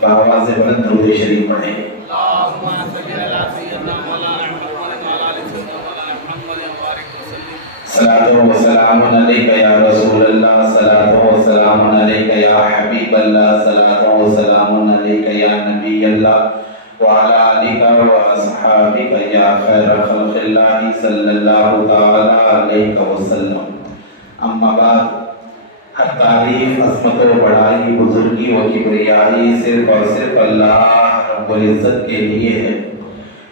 بآواز بلند درود شریف پڑھیں۔ صلاۃ و سلام علیک یا رسول اللہ، صلاۃ و سلام علیک یا حبیب اللہ، صلاۃ و سلام علیک یا نبی اللہ وعلی آلک و اصحابک یا خیر خلق اللہ صلی اللہ تعالی علیہ وسلم۔ اما بعد، ہر تعریف، عظمت و بڑائی، بزرگی و کبریائی صرف اور صرف اللہ رب العزت کے لیے ہے،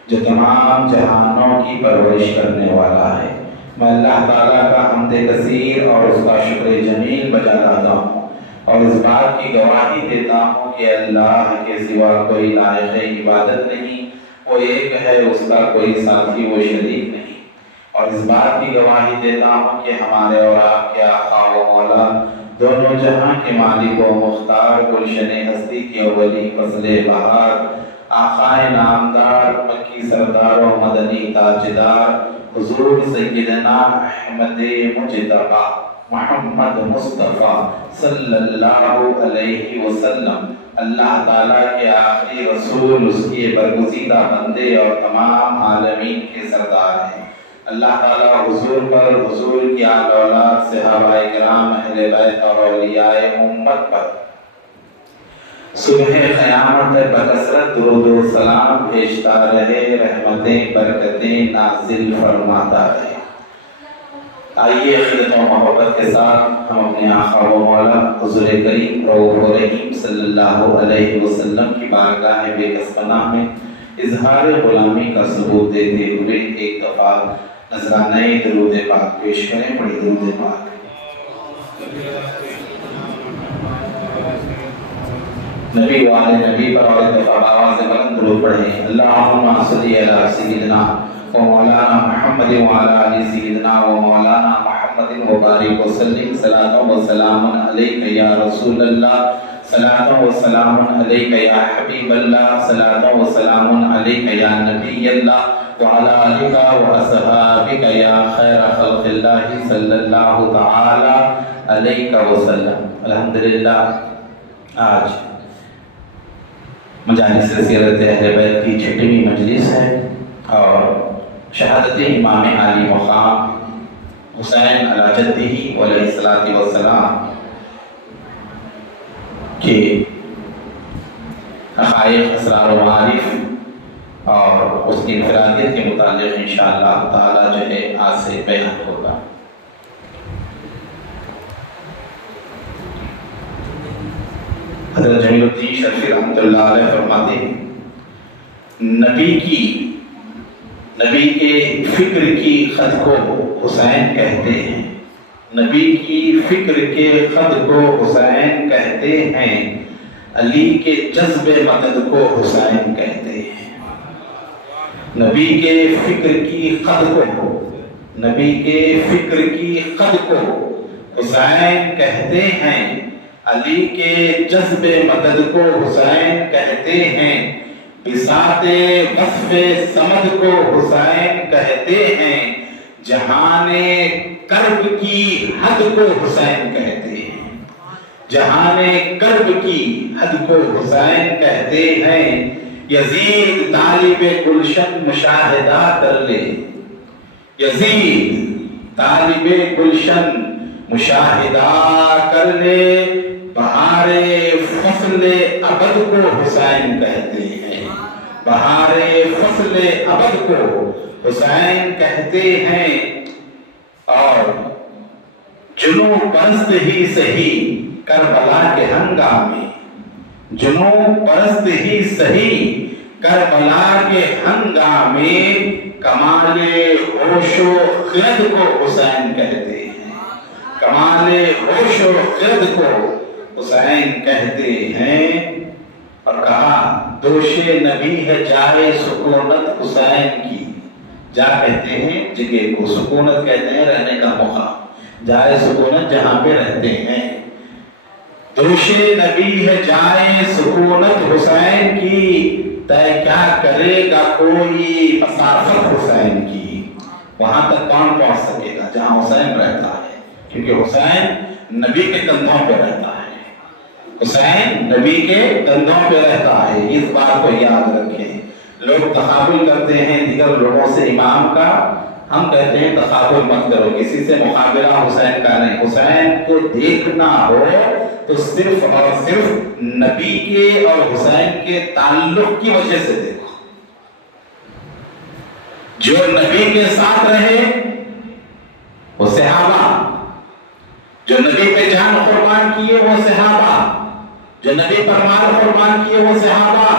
جو تمام جہانوں کی پرورش کرنے والا ہے۔ میں اللہ تعالیٰ کا حمد کثیر اور اس کا شکر جمیل بجا لاتا ہوں، اور اس بات کی گواہی دیتا ہوں کہ اللہ کے سوا کوئی لائق عبادت نہیں، وہ ایک ہے، اس کا کوئی ساتھی و شریک نہیں۔ اور اس بات کی گواہی دیتا ہوں کہ ہمارے اور آپ کے آقا و مولا، دونوں جہاں کے مالک و مختار، گلشن ہستی کی اولی فصل بہار، آقائے نامدار، مکی سردار و مدنی تاجدار، حضور سیدنا احمد مجتبی محمد مصطفیٰ صلی اللہ علیہ وسلم، اللہ تعالیٰ کے آخری رسول، اس کے برگزیدہ بندے اور تمام عالمین کے سردار ہیں۔ اللہ تعالیٰ حضور پر، حضور کی آل اولاد، صحابہ کرام، اہل بیت اور اولیاء امت پر صبح قیامت بکثرت درود و سلام بھیجتا رہے، رحمتیں برکتیں نازل فرماتا رہے۔ آئیے خدمت و محبت کے ساتھ ہم اپنے آقا و مولا حضور کریم رؤوف رحیم صلی اللہ علیہ وسلم کی بارگاہ بے کس پناہ میں اظہار غلامی کا ثبوت دیتے ہوئے ایک دفعہ نذرانہ درود پاک پیش کریں۔ پڑھی درود پاک۔ نبی والے نبی پر اور دفعہ آواز بلند درود پڑھیں۔ اللہم صلی علی سیدنا و مولانا محمد وعلی آل سیدنا و مولانا محمد وبارک وسلم۔ صلاۃ و سلام علیک یا رسول اللہ، صلاۃ و سلام علیک یا حبیب اللہ، صلاۃ و سلام علیک یا نبی اللہ وعلی آلک و اصحابک یا خیر خلق اللہ صلی اللہ تعالی علیہ وسلم۔ الحمدللہ آج مجالس سیرت اہل بیت کی چھٹویں مجلس ہے، اور شہادت امام عالی مقام حسین علی جدہ علیہ الصلوۃ والسلام کے حقائق، اسرار و معارف اور اس کی انفرادیت کے متعلق انشاءاللہ تعالی جو ہے آج سے بیان ہوگا۔ حضرت جمیل الدین شرفی رحمۃ اللہ علیہ فرماتے ہیں، نبی کے فکر کی خط کو حسین کہتے ہیں، نبی کی فکر کے خط کو حسین کہتے ہیں، علی کے جذب مدد کو حسین کہتے ہیں۔ نبی کے فکر کی خط کو، نبی کے فکر کی خط کو حسین کہتے ہیں، علی کے جذب مدد کو حسین کہتے ہیں، بساط وصف صمد کو حسین کہتے ہیں، جہان کرب کی حد کو حسین کہتے ہیں، جہان کرب کی حد کو حسین کہتے ہیں۔ یزید طالب گلشن مشاہدہ کر لے، یزید طالب گلشن مشاہدہ کر لے، بہار فصل ابد کو حسین کہتے ہیں، بہار فصل ابد کو حسین کہتے ہیں۔ اور جنوں پرست ہی سہی کربلا کے ہنگامے، جنوں پرست ہی سہی کربلا کے ہنگامے، کمال ہوش و خرد کو حسین کہتے ہیں، کمال ہوش و خرد کو حسین کہتے ہیں۔ اور کہا دوش نبی ہے جائے سکونت حسین کی، جا کہتے ہیں جگہ کو، سکونت کہتے ہیں رہنے کا مقام، جائے سکونت جہاں پہ رہتے ہیں۔ دوش نبی ہے جائے سکونت حسین کی، طے کیا کرے گا کوئی مسافت حسین کی، وہاں تک کون پہنچ سکے گا جہاں حسین رہتا ہے، کیونکہ حسین نبی کے کندھوں پہ رہتا ہے۔ حسین نبی کے کندھوں پہ رہتا ہے، اس بات کو یاد رکھیں۔ لوگ تقابل کرتے ہیں دیگر لوگوں سے امام کا، ہم کہتے ہیں تقابل مت کرو، کسی سے مقابلہ حسین کا نہیں۔ حسین کو دیکھنا ہو تو صرف اور صرف نبی کے اور حسین کے تعلق کی وجہ سے دیکھو۔ جو نبی کے ساتھ رہے وہ صحابہ، جو نبی پہ جان قربان کیے وہ صحابہ، جو نبی پر مال قربان کیے وہ صحابہ،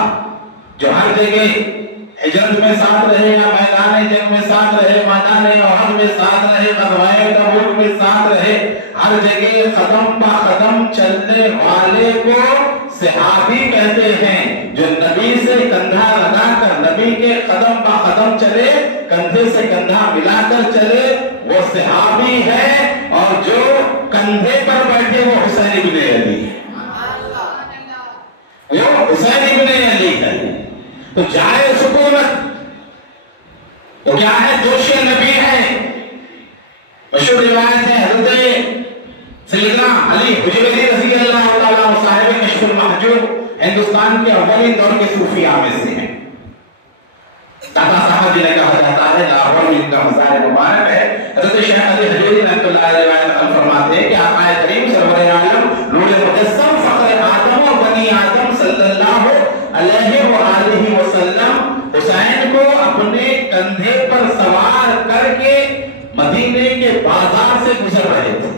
جو ہر جگہ ہجرت میں ساتھ رہے یا میدان جنگ میں ساتھ رہے، میدان احد میں ساتھ رہے، غزوہ تبوک میں ساتھ رہے، ہر جگہ قدم بہ قدم چلنے والے کو صحابی کہتے ہیں۔ جو نبی سے کندھا لگا کر نبی کے قدم بہ قدم چلے، کندھے سے کندھا ملا کر چلے، وہ صحابی ہے۔ اور جو کندھے پر بیٹھے وہ حسین ابن علی ہے، وہ حسین ابن علی ہے۔ تو جائے سکونت وہ کیا ہے؟ جوش نبی ہے۔ مشہور روایت ہے حضرت سیدنا علی حجویری رضی اللہ تعالیٰ عنہ صاحب کشف المحجوب ہندوستان کے اولین دور کے صوفیاء میں سے ہیں۔ دادا صاحب جنہیں کہا جاتا ہے، لاہور میں ان کا مزار مبارک ہے۔ حضرت شیخ علی حجویری رحمۃ اللہ علیہ روایت فرماتے ہیں کہ آقا کریم سرور عالم نور مجسم فخر آدم و بنی آدم صلی اللہ علیہ وآلہ وسلم حسین کو اپنے کندھے پر سوار کر کے مدینے کے بازار سے گزر رہے تھے،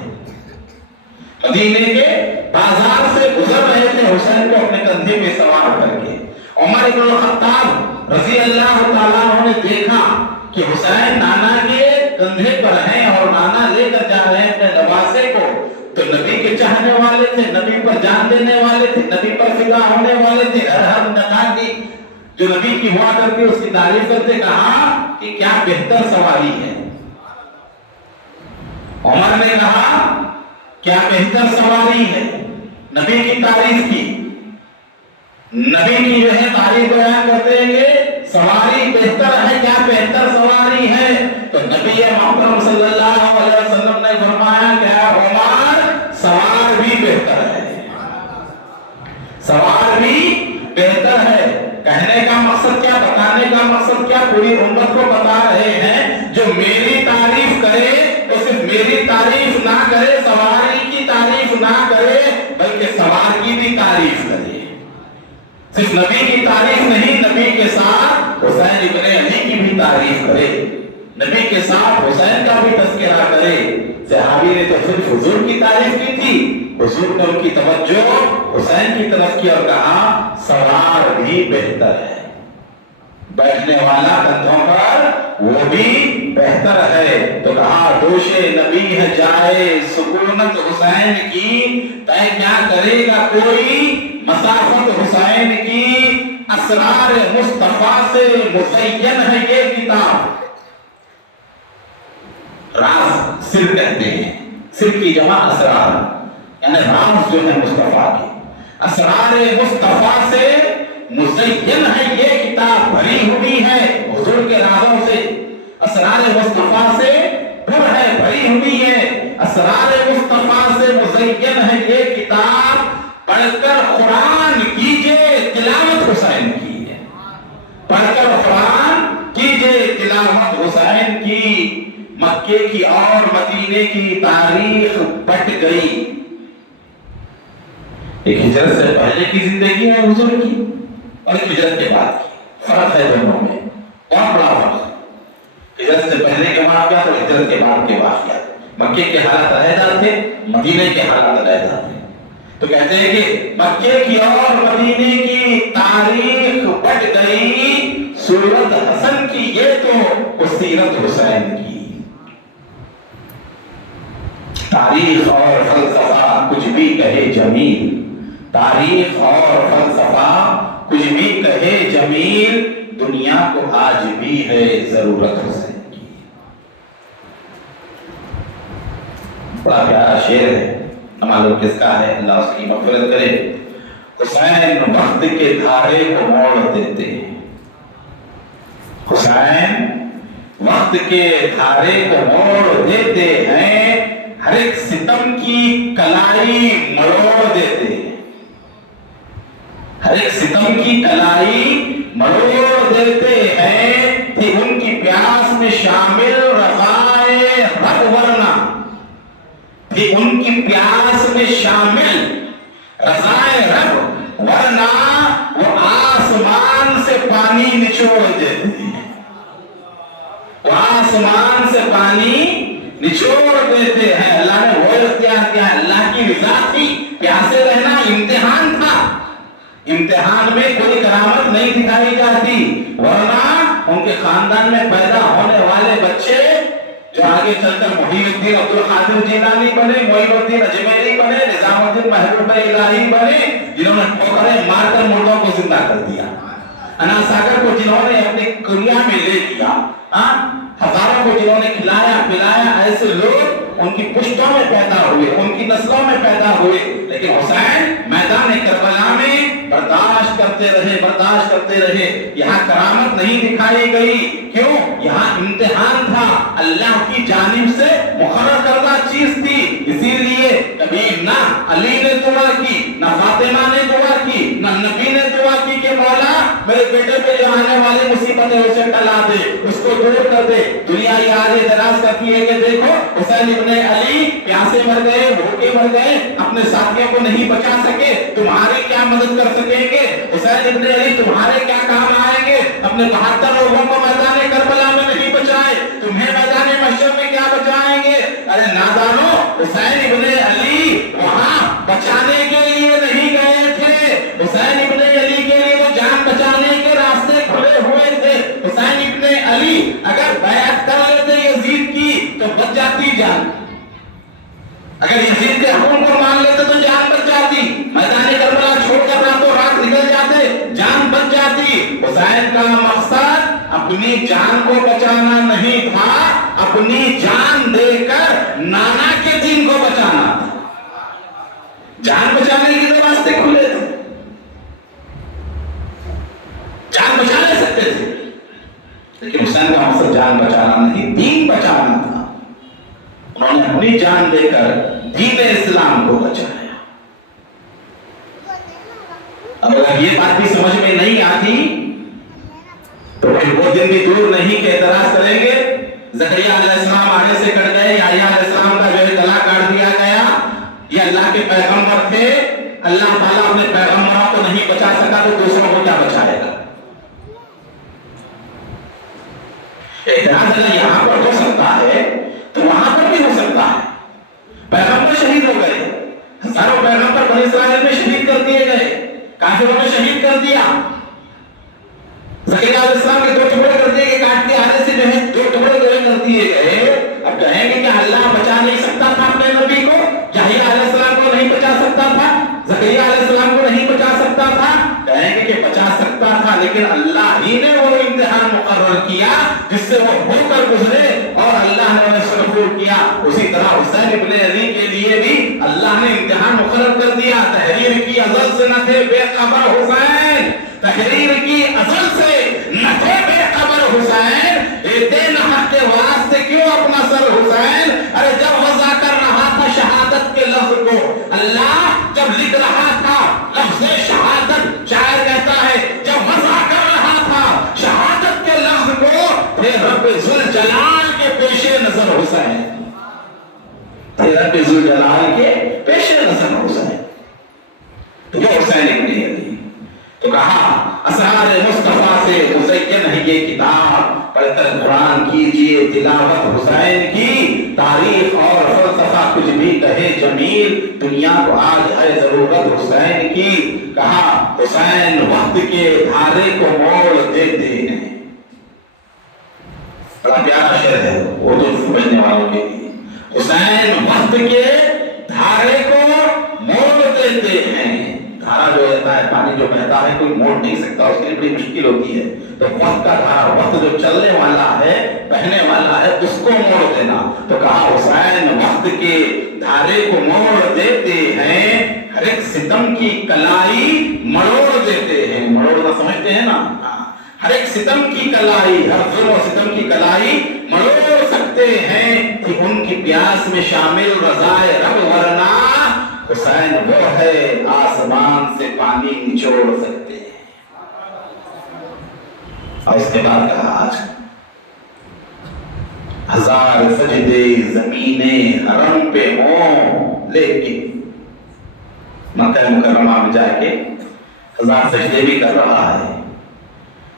مدینے کے بازار سے گزر رہے تھے، حسین کو اپنے کندھے پہ سوار کر کے۔ عمر بن الخطاب رضی اللہ تعالیٰ عنہ نے دیکھا کہ حسین نانا کے کندھے پر ہیں اور نانا لے کر جا رہے ہیں اپنے نواسے کو، تو نبی کے چاہنے والے تھے، نبی پر جان دینے والے تھے، نبی پر فدا ہونے والے تھے، ہر نکاح کی جو نبی کی ہوا کرتے اس کی تعریف کرتے، کہا کہ کیا بہتر سواری ہے۔ عمر نے کہا کیا بہتر سواری ہے، نبی کی تعریف کی، نبی کی جو ہے تعریف بیان کرتے ہیں کہ سواری بہتر ہے، کیا بہتر سواری ہے؟ تو نبی محترم صلی اللہ علیہ وسلم نے فرمایا کہ عمر سوار بھی بہتر ہے، سوار بھی بہتر ہے۔ کہنے کا مقصد کیا، بتانے کا مقصد کیا؟ پوری امت کو بتا رہے ہیں جو میری تعریف کرے تو صرف میری تعریف نہ کرے، سواری کی تعریف نہ کرے، بلکہ سوار کی بھی تعریف کرے۔ صرف نبی کی تعریف نہیں، نبی کے ساتھ حسین ابن علی کی بھی تعریف کرے، نبی کے ساتھ حسین کا بھی تذکرہ کرے۔ صحابی نے تو صرف حضور کی تعریف کی تھی، حضور نے ان کی توجہ حسین کی طرف کی اور کہا سوار بھی بہتر ہے، بیٹھنے والا کندھوں پر وہ بھی بہتر ہے۔ تو کہا دوش نبی ہے جائے سکونت حسین کی، طے کیا کرے گا کوئی مسافت حسین کی، اسرار مصطفیٰ سے مزین ہے یہ کتاب۔ راز سر کہتے ہیں، سر کی جمع اسرار، یعنی راز جو ہے مصطفیٰ کی، اسرار مصطفیٰ سے مزین ہے یہ کتاب، بھری ہوئی ہے حضور کے رازوں سے، اسرار مصطفیٰ سے پر ہے، بھری ہوئی ہے، اسرار مصطفیٰ سے مزین ہے یہ کتاب، پڑھ کر قرآن کیجئے تلاوت حسین کی ہے، پڑھ کر قرآن کیجئے تلاوت حسین کی۔ مکے کی اور مدینے کی تاریخ پٹ گئی۔ ایک ہجرت سے پہلے کی زندگی ہے حضور کی اور ایک ہجرت کے بعد کی، فرق ہے دونوں میں، بہت بڑا فرق ہے۔ ہجرت سے پہلے کے واقعات اور ہجرت کے بعد کے واقعات، مکے کے حالات علیحدہ تھے، مدینے کے حالات علیحدہ تھے۔ تو کہتے ہیں کہ مکے کی اور مدینے کی تاریخ پٹ گئی، سورت حسن کی یہ تو سیرت حسین کی۔ تاریخ اور فلسفہ کچھ بھی کہے جمیل، تاریخ اور فلسفہ کچھ بھی کہے جمیل، دنیا کو آج بھی ہے ضرورت حسین کی۔ بڑا پیارا شعر ہے، نہ معلوم کس کا ہے، اللہ اس کی مغفرت کرے۔ حسین وقت کے دھارے کو موڑ دیتے ہیں، حسین وقت کے دھارے کو موڑ دیتے ہیں، ہر ایک ستم کی کلائی مروڑ دیتے ہیں۔ ہر ایک ستم کی کلائی مروڑ دیتے ہیں کہ ان کی پیاس میں شامل رضائے رب ورنہ، کہ ان کی پیاس میں شامل رضائے رب ورنہ وہ آسمان سے پانی نچوڑ دیتے ہیں، وہ آسمان سے پانی نچوڑ دیتے ہیں۔ اللہ نے وہ اختیار کیا، اللہ کی رضا تھی، پیاسے رہنا امتحان تھا، امتحان میں کوئی کرامت نہیں دکھائی جاتی، ورنہ ان کے خاندان میں پیدا ہونے والے بچے جو آگے چل کر محی الدین عبد القادر جیلانی بنے، معین الدین اجمیری بنے، نظام الدین محبوب الہی بنے، جنہوں نے ٹھوکریں مار کر مردوں کو زندہ کر دیا، انا ساگر کو جنہوں نے اپنی کریا میں لے لیا، ہزاروں کو جنہوں نے کھلایا پلایا، ایسے لوگ ان کی پشتوں میں پیدا ہوئے، ان کی نسلوں میں پیدا ہوئے، لیکن حسین میدان کربلا میں برداشت کرتے رہے، یہاں کرامت نہیں دکھائی گئی، کیوں؟ یہاں امتحان تھا، اللہ کی جانب سے مقرر کردہ چیز تھی، اسی لیے کبھی نہ علی نے دعا کی، نہ فاطمہ نے دعا کی، نہ نبی نے دعا کی کہ مولا میرے بیٹے پہ جو آنے والی مصیبت ہے اسے ٹلا دے، اس کو دور کر دے۔ دنیا یہ آج اعتراض کرتی ہے کہ دیکھو حسین ابن علی پیاسے مر گئے، بھوکے مر گئے، اپنے ساتھیوں کو نہیں بچا سکے، تمہاری کیا مدد کر سکیں گے؟ حسین ابن علی تمہارے کیا کام آئیں گے؟ اپنے 72 لوگوں کو میدان کربلا میں نہیں بچائے، تمہیں میدان محشر میں کیا بچائیں گے؟ ارے نادانو، حسین ابن علی وہاں بچانے کے لیے نہیں گئے تھے، حسین ابن علی کے لیے تو جان بچانے کے راستے کھلے ہوئے تھے۔ حسین ابن علی اگر بیعت کر لیتے یزید کی تو بچ جاتی جان، اگر یزید کے حکم کو مان لیتے تو جان بچ جاتی، میدان کربلا چھوڑ کر راتوں رات نکل جاتے، جان بچ جاتی۔ حسین کا مقصد اپنی جان کو بچانا نہیں تھا، اپنی جان دے کر نانا کے دین کو بچانا تھا، جان بچانے کے لیے راستے کھلے تھے، جان بچا لے سکتے تھے، لیکن حسین کا مقصد جان بچانا نہیں، دین بچانا تھا، انہوں نے اپنی جان دے کر دین اسلام کو بچایا۔ اب اگر یہ بات بھی سمجھ میں نہیں آتی تو پھر وہ دن بھی دور نہیں کہ اعتراض کریں گے زکریا علیہ السلام آگے سے کٹ گئے، یحییٰ علیہ السلام کا جو ہے گلا کاٹ دیا گیا، یہ اللہ کے پیغمبر تھے، اللہ تعالیٰ اپنے پیغمبروں کو نہیں بچا سکا تو دوسروں کو کیا بچائے گا؟ اعتراض اگر یہاں پر ہو سکتا ہے تو وہاں پر بھی ہو سکتا ہے۔ پیغمبر شہید ہو گئے، ہزاروں پیغمبر بنی اسرائیل میں شہید کر دیے گئے، کافروں نے شہید کر دیا، زکریا علیہ السلام کے 2 ٹکڑے کر دیے گئے، کاٹ کے آنے سے جو ہے 2 ٹکڑے کر دیے گئے۔ اب کہیں گے کہ اللہ بچا نہیں سکتا تھا اپنے نبی کو، یحییٰ علیہ السلام کو نہیں بچا سکتا تھا، زکریا علیہ السلام کو نہیں بچا سکتا تھا؟ کہیں گے کہ بچا سکتا تھا، لیکن اللہ ہی نے وہ امتحان مقرر کیا جس سے وہ ہو کر گزرے اور اللہ نے انہیں سرخور کیا۔ اسی طرح حسین ابن علی کے لیے بھی اللہ نے امتحان مقرر کر دیا۔ تحریر کی ازل سے نہ تھے بے خبر حسین، تحریر کی ازل سے نہ تھے بے خبر حسین، دین حق کے واسطے کیوں اپنا سر حسین؟ ارے جب وضع کر رہا تھا شہادت کے لفظ کو، اللہ جب لکھ رہا تھا لفظ شہادت، شاعر کہتا ہے جب وضع کر رہا تھا شہادت کے لفظ کو، پھر رب ذوالجلال کے پیش نظر حسین، پھر رب ذوالجلال کے پیش نظر حسین، تو یہ حسین ابن علی۔ تو کہا اسرار مصطفیٰ سے مزین ہے یہ کتاب، پڑھ کر قرآن کیجئے تلاوت حسین کی، تاریخ اور فلسفہ کچھ بھی کہے جمیل، دنیا کو آج ہے ضرورت حسین کی۔ کہا حسین وقت کے دھارے کو موڑ دیتے ہیں، بڑا پیارا شعر ہے اردو سمجھنے والوں کے لیے۔ حسین وقت کے دھارے کو موڑ دیتے ہیں، دھارا جو رہتا ہے پانی جو بہتا ہے کوئی موڑ نہیں سکتا، اس کے لیے بڑی مشکل ہوتی ہے، تو وقت کا دھارا، وقت جو چلنے والا ہے بہنے والا ہے اس کو موڑ دینا۔ تو کہا حسین وقت کے دھارے کو موڑ دیتے ہیں، ہر ایک ستم کی کلائی مروڑ دیتے ہیں، مروڑنا سمجھتے ہیں نا، ہر ایک ستم کی کلائی، ہر ظلم و ستم کی کلائی مروڑ سکتے ہیں کہ ان کی پیاس میں شامل رضائے رب ورنہ حسین وہ ہے آسمان سے پانی نچوڑ سکتے ہیں. اور اس کے بعد کہا آج 1000 سجدے زمین حرم پہ ہوں لیکن مکہ مکرمہ میں جا کے 1000 سجدے بھی کر رہا ہے.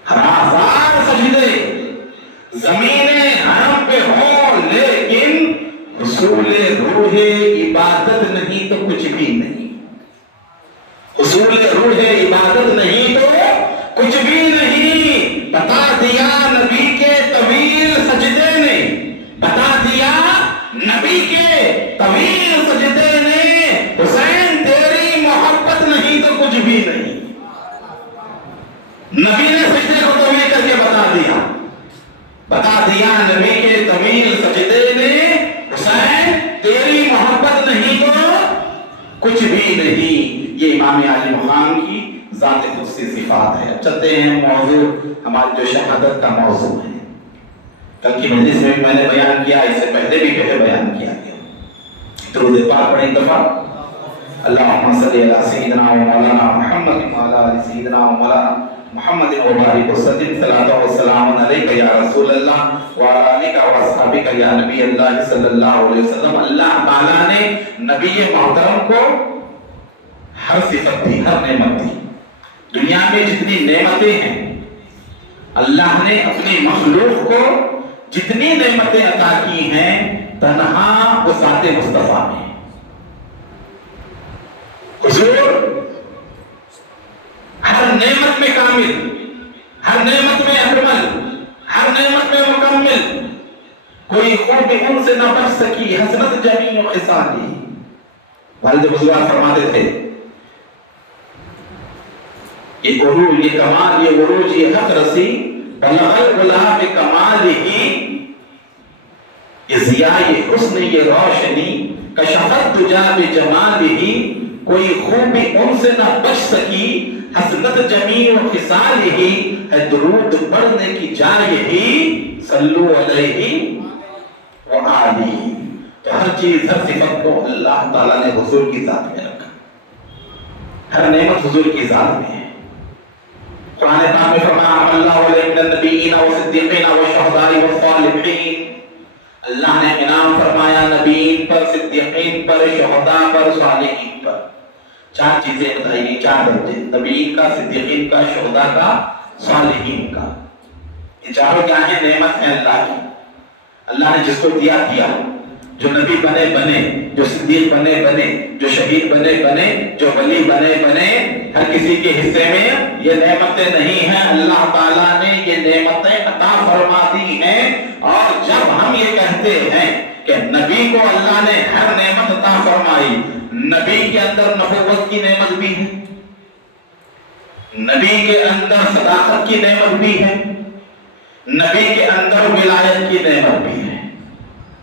1000 سجدے زمین حرم پہ ہوں لیکن حصول روح عبادت نہیں تو کچھ بھی نہیں. حصول روح عبادت نہیں تو کچھ بھی نہیں. بتا دیا نبی کے طویل سجدے نے, بتا دیا نبی کے طویل سجدے نے, حسین تیری محبت نہیں تو کچھ بھی نہیں. نبی نے سجدے کو طویل کر کے بتا دیا, بتا دیا نبی کے طویل سجدے نے, حسین تیری محبت نہیں تو کچھ بھی نہیں. یہ امام علی مقام کی ذات قدسی صفات ہے. چلتے ہیں موضوع ہماری جو شہادت کا موضوع ہے. کل کی مجلس میں بھی میں نے بیان کیا, اس سے پہلے بھی بیان کیا گیا. درود پاک پڑھیں ایک دفعہ. اللہم صلی علی سیدنا و مولانا محمد و علی آل سیدنا و مولانا محمد و بارک وسلم. صلاۃ و سلام علیک یا رسول اللہ و علی آلک و اصحابک یا نبی اللہ صلی اللہ علیہ وسلم. اللہ تعالیٰ نے نبی محترم کو ہر صفت دی, ہر نعمت دی. دنیا میں جتنی نعمتیں ہیں اللہ نے اپنی مخلوق کو جتنی نعمتیں عطا کی ہیں تنہا وہ ذات مصطفیٰ میں. حضور ہر نعمت میں کامل, ہر نعمت میں اکمل, ہر نعمت میں مکمل. کوئی خوب ان سے نہ بچ سکی حسنت جمیع خصالی. والد بزرگ فرماتے تھے یہ عروج, یہ کمال, یہ عروج, یہ حق رسی بلغ الغلا بکمال ہی, یہ ضیاء, یہ حسن, یہ روشنی کشفت دجا بجمال ہی. کوئی خوبی ان سے نہ بچ سکی حسنت جمیع خصال ہی. ہے درود پڑھنے کی جائے ہی صلو علیہ وآلہ. تو ہر چیز, ہر صفت کو اللہ تعالیٰ نے حضور کی ذات میں رکھا. ہر نعمت حضور کی ذات میں ہے. قرآن پاک میں فرمایا اللہ علیہ من النبیین والصدیقین والشہداء والصالحین. اللہ نے انعام فرمایا نبیین پر, صدیقین پر, شہداء پر, صالحین پر. 4 چیزیں بتائی گئی, 4 درجے, نبیین کا, صدیقین کا, شہداء کا, صالحین کا. یہ چاروں کیا ہیں؟ نعمت ہے اللہ کی. اللہ نے جس کو دیا دیا. جو نبی بنے بنے, جو صدیق بنے بنے, جو شہید بنے بنے, جو ولی بنے بنے. ہر کسی کے حصے میں یہ نعمتیں نہیں ہیں. اللہ تعالیٰ نے یہ نعمتیں عطا فرما دی ہیں. اور جب ہم یہ کہتے ہیں کہ نبی کو اللہ نے ہر نعمت عطا فرمائی, نبی کے اندر نبوت کی نعمت بھی ہے, نبی کے اندر صداقت کی نعمت بھی ہے, نبی کے اندر ولایت کی نعمت بھی ہے.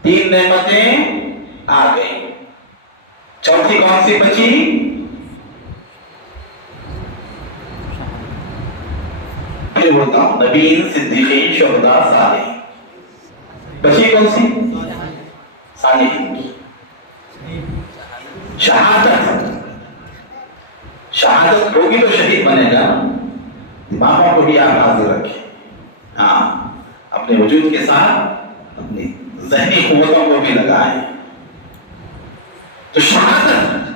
3 نعمتیں آ گئی. چوتھی کون سی بچی؟ پھر بولتا ہوں نبیین, صدیقین, شہداء, صالحین. بچی کون سی؟ صالحین کی. شہادت, شہادت ہوگی تو شہید بنے گا. دماغوں کو بھی آپ حاضر رکھیں. ہاں, اپنے وجود کے ساتھ اپنی ذہنی قوتوں کو بھی لگائیں. تو شہادت,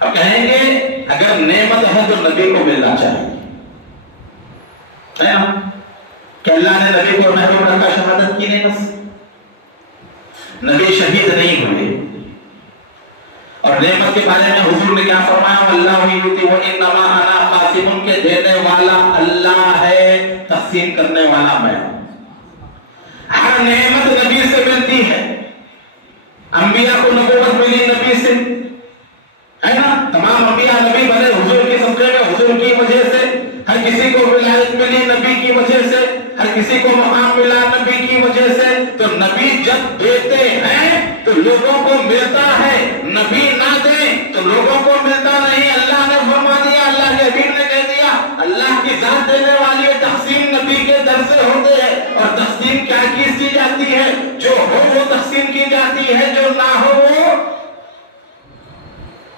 اب کہیں گے اگر نعمت ہے تو نبی کو ملنا چاہیے. کہ اللہ نے نبی کو محروم رکھا شہادت کی نعمت سے. نبی شہید نہیں ہوئے. اور نعمت کے بارے میں حضور نے کیا فرمایا؟ اللہ یؤتی وانما انا قاسم, کے دینے والا اللہ ہے, تقسیم کرنے والا میں ہوں. ہر نعمت نبی سے ملتی ہے. انبیاء کو نبوت ملی نبی سے, ہے نا. تمام انبیاء نبی بنے حضور کے صدقے میں, حضور کی وجہ سے. ہر کسی کو ولایت ملی نبی کی وجہ سے, ہر کسی کو مقام ملا نبی کی وجہ سے. تو نبی جب دیتے ہیں تو لوگوں کو ملتا ہے, نبی نہ دیں تو لوگوں کو ملتا نہیں. اللہ نے فرما دیا, اللہ کے حبیب نے کہہ دیا, اللہ کی ذات دینے والی تقسیم نبی کے در سے ہوتے ہیں. اور تقسیم کیا کی جاتی ہے؟ جو ہو وہ تقسیم کی جاتی ہے, جو نہ ہو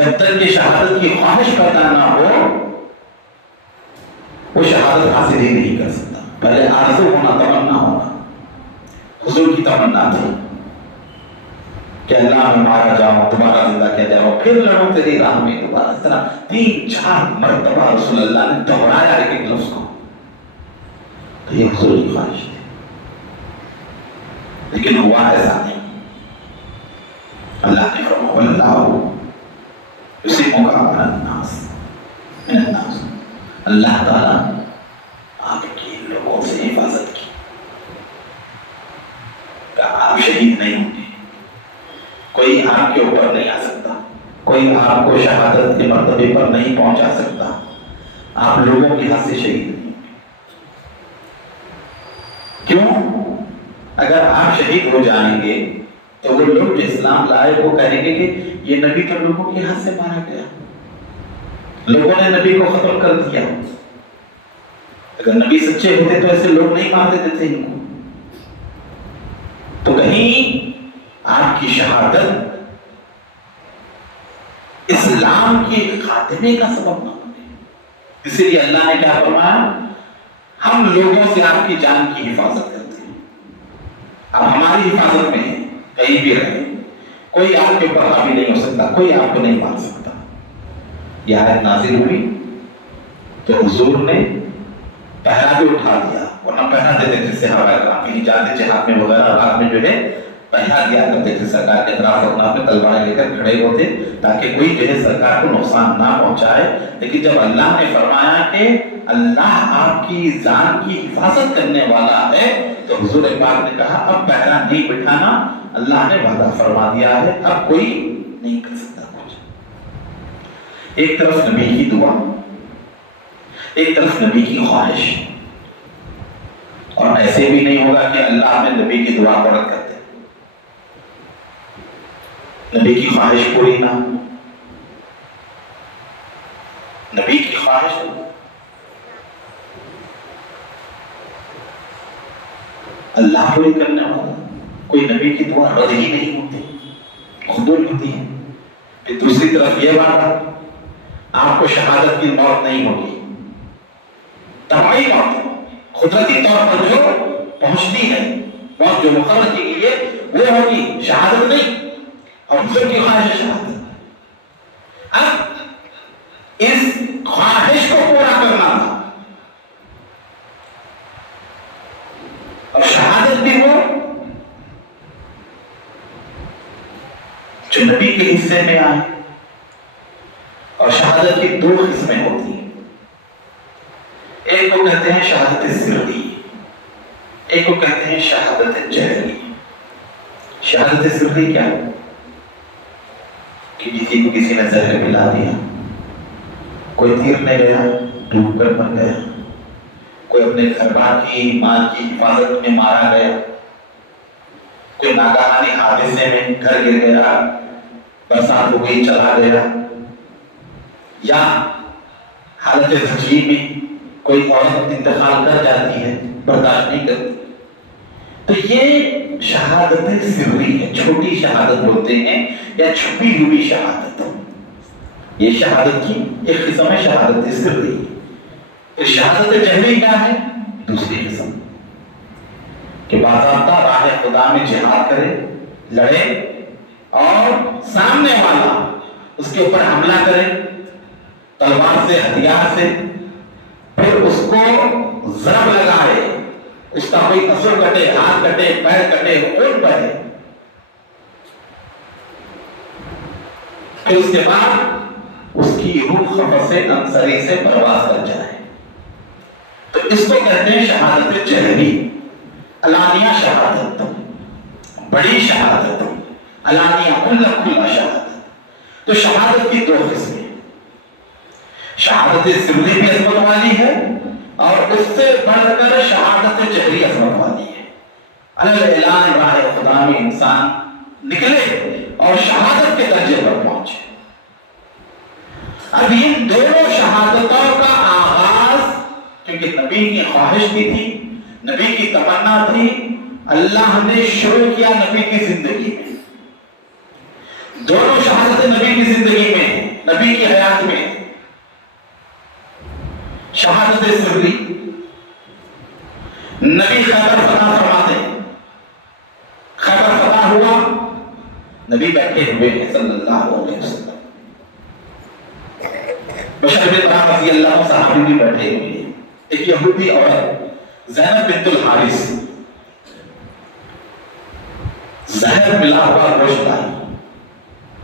جب تک کہ شہادت کی خواہش پیدا نہ ہو وہ شہادت حاصل ہی نہیں کر سکتا. پہلے آرزو ہونا، تمنا ہونا. حضور کی تمنا تھی کہ اللہ میں مارا جاؤں، دوبارہ زندہ کیا جاؤں، پھر لڑوں تیری راہ میں دوبارہ. اس طرح 3-4 مرتبہ رسول اللہ نے دہرایا ایک لفظ کو. تو یہ حضور کی خواہش تھی، لیکن ہوا ایسا نہیں. اللہ نے فرمایا واللہ یصیبک علی الناس من الناس. اللہ تعالیٰ آپ کی لوگوں سے حفاظت کی کہ آپ شہید نہیں ہوں گے. کوئی آپ کے اوپر نہیں آ سکتا، کوئی آپ کو شہادت کے مرتبے پر نہیں پہنچا سکتا. آپ لوگوں کے ہاتھ سے شہید نہیں ہوں گے. کیوں؟ اگر آپ شہید ہو جائیں گے تو وہ لوگ جو اسلام لائے وہ کہیں گے کہ یہ نبی تو لوگوں کے ہاتھ سے مارا گیا، لوگوں نے نبی کو قتل کر دیا. اگر نبی سچے ہوتے تو ایسے لوگ نہیں مارتے دیتے ان کو. تو کہیں آپ کی شہادت اسلام کے خاتمے کا سبب نہ بنے. اسی لیے اللہ نے کیا فرمایا؟ ہم لوگوں سے آپ کی جان کی حفاظت کرتے ہیں. آپ ہماری حفاظت میں ہیں، کہیں بھی رہیں، کوئی آپ کے اوپر حاوی نہیں ہو سکتا، کوئی آپ کو نہیں مار سکتا. یہ آیت نازل ہوئی تو حضور نے پہرا بھی اٹھا دیا، ورنہ پہرا دیتے تھے صحابہ کرام کہیں جاتے جہاد میں وغیرہ، رات میں جو ہے پہرا دیا کرتے تھے. سرکار کے اطراف اپنا اپنے تلواریں لے کر کھڑے ہوتے تاکہ کوئی جو ہے سرکار کو نقصان نہ پہنچائے. لیکن جب اللہ نے فرمایا کہ اللہ آپ کی جان کی حفاظت کرنے والا ہے تو حضور پاک نے کہا اب پہرا نہیں بٹھانا. اللہ نے وعدہ فرما دیا ہے، اب کوئی نہیں کر سکتا کچھ. ایک طرف نبی کی دعا، ایک طرف نبی کی خواہش. اور ایسے بھی نہیں ہوگا کہ اللہ نے نبی کی دعا کو رد کر دے. نبی کی خواہش پوری نہ ہو، نبی کی خواہش اللہ پوری کرنے والا. کوئی نبی کی دعا رد ہی نہیں ہوتی، قبول ہوتی ہے. پھر دوسری طرف یہ بات، آپ کو شہادت کی موت نہیں ہوگی، طبعی موت قدرتی طور پر جو پہنچتی ہے، موت جو مقرر کی گئی ہے وہ ہوگی، شہادت نہیں. اور حضور کی خواہش شہادت. اب اس خواہش کو پورا کرنا تھا اور شہادت بھی وہ جو نبی کے حصے میں آئے. اور شہادت کی 2 قسمیں ہوتی ہیں. ایک کو کہتے ہیں شہادت سری، ایک کو کہتے ہیں شہادت جہری. شہادت سری کیا ہے؟ کہ کسی کو کسی نے زہر پلا دیا، کوئی تیر میں گیا ڈوب کر مر گیا، کوئی اپنے گھر بار کی مال کی حفاظت میں مارا گیا، کوئی ناگہانی حادثے میں گھر گر گیا، برسات ہو گئی چلا گیا، یا حالت زچگی میں کوئی عورت انتقال کر جاتی ہے، برداشت نہیں کرتی. تو یہ شہادت سری ہے، چھوٹی شہادت بولتے ہیں یا چھپی ہوئی شہادت. یہ شہادت کی ایک قسم ہے شہادت سری. پھر شہادت جہری کیا ہے؟ دوسری قسم کہ باضابطہ راہ خدا میں جہاد کرے، لڑے اور سامنے والا اس کے اوپر حملہ کرے تلوار سے، ہتھیار سے، پھر اس کو ضرب لگائے، اس کا کوئی اثر کٹے، ہاتھ کٹے، پیر کٹے، خون بہے، پھر اس کے بعد اس کی روح خفت سے انصری سے پرواز کر جائے. تو اس کو کہتے ہیں شہادت جہری، علانیہ شہادت، بڑی شہادت، علانیہ کھلا شہادت. تو شہادت کی 2 قسمیں، شہادت سری بھی عظمت والی ہے اور اس سے بڑھ کر شہادت جہری عظمت والی ہے. اعلان راہ خدا میں انسان نکلے اور شہادت کے درجے پر پہنچے. اب ان دونوں شہادتوں کا آغاز کیونکہ نبی کی خواہش کی تھی، نبی کی تمنا تھی، اللہ نے شروع کیا نبی کی زندگی میں. دونوں شہادتیں نبی کی زندگی میں ہیں. نبی کی حیات میں شہادت سری نبی خیبر فتح فرماتے ہیں. خیبر فتح ہوا، نبی بیٹھے ہوئے ہیں صلی اللہ علیہ وسلم. بشر بن طلحہ رضی اللہ عنہ صحابی بھی بیٹھے ہوئے ہیں. ایک یہودی عورت زینب بنت الحارث زہر ملا ہوا گوشت لائی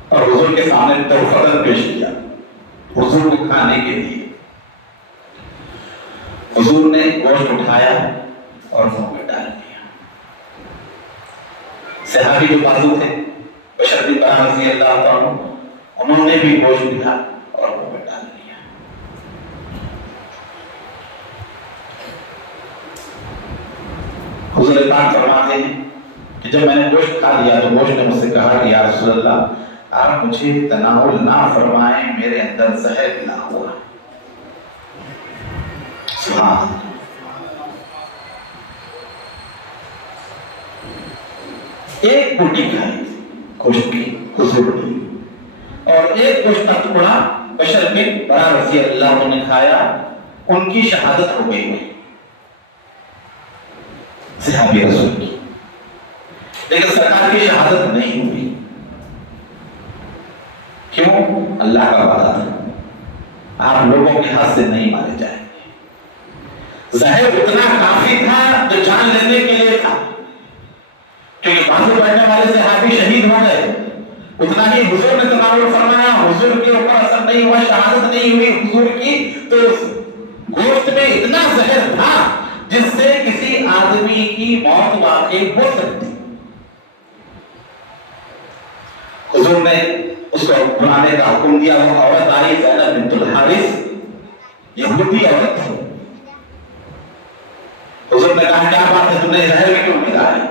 اور حضور کے سامنے توفدن پیش کیا حضور کو کھانے کے لیے. حضور نے گوشت اٹھایا اور منہ میں ڈال دیا. صحابی جو بازو تھے بشر بن طلحہ رضی اللہ عنہ، انہوں نے بھی گوشت لیا اور منہ میں ڈال دیا. حضور پاک فرماتے ہیں کہ جب میں نے گوشت کھا لیا تو گوشت نے مجھ سے کہا کہ یا رسول اللہ آپ مجھے تناول نہ فرمائیں، میرے اندر زہر ملا ہوا. سبحان اللہ. ایک بوٹی کھائی گوشت کی حضور نے، اور ایک گوشت کا ٹکڑا بشر بن طلحہ رضی اللہ عنہ نے کھایا. ان کی شہادت ہو گئی صحابی رسول کی، لیکن سرکار کی شہادت نہیں ہوئی. کیوں؟ اللہ کا وعدہ تھا آپ لوگوں کے ہاتھ سے نہیں مارے جائیں گے. زہر اتنا کافی تھا جو جان لینے کے لیے تھا، کیونکہ بازو بیٹھنے والے صحابی شہید ہو گئے. اتنا ہی حضور نے تناول فرمایا، حضور کے اوپر اثر نہیں ہوا، شہادت نہیں ہوئی حضور کی. تو گوشت میں اتنا زہر تھا جس سے کسی آدمی کی موت واقع ہو سکتی. حضور نے اس کو بلانے کا حکم دیا. وہ عورت آئی زینب بنت الحارث، یہودی عورت تھی. حضور نے کہا کیا بات ہے، تم نے زہر میں کیوں ملا ہے؟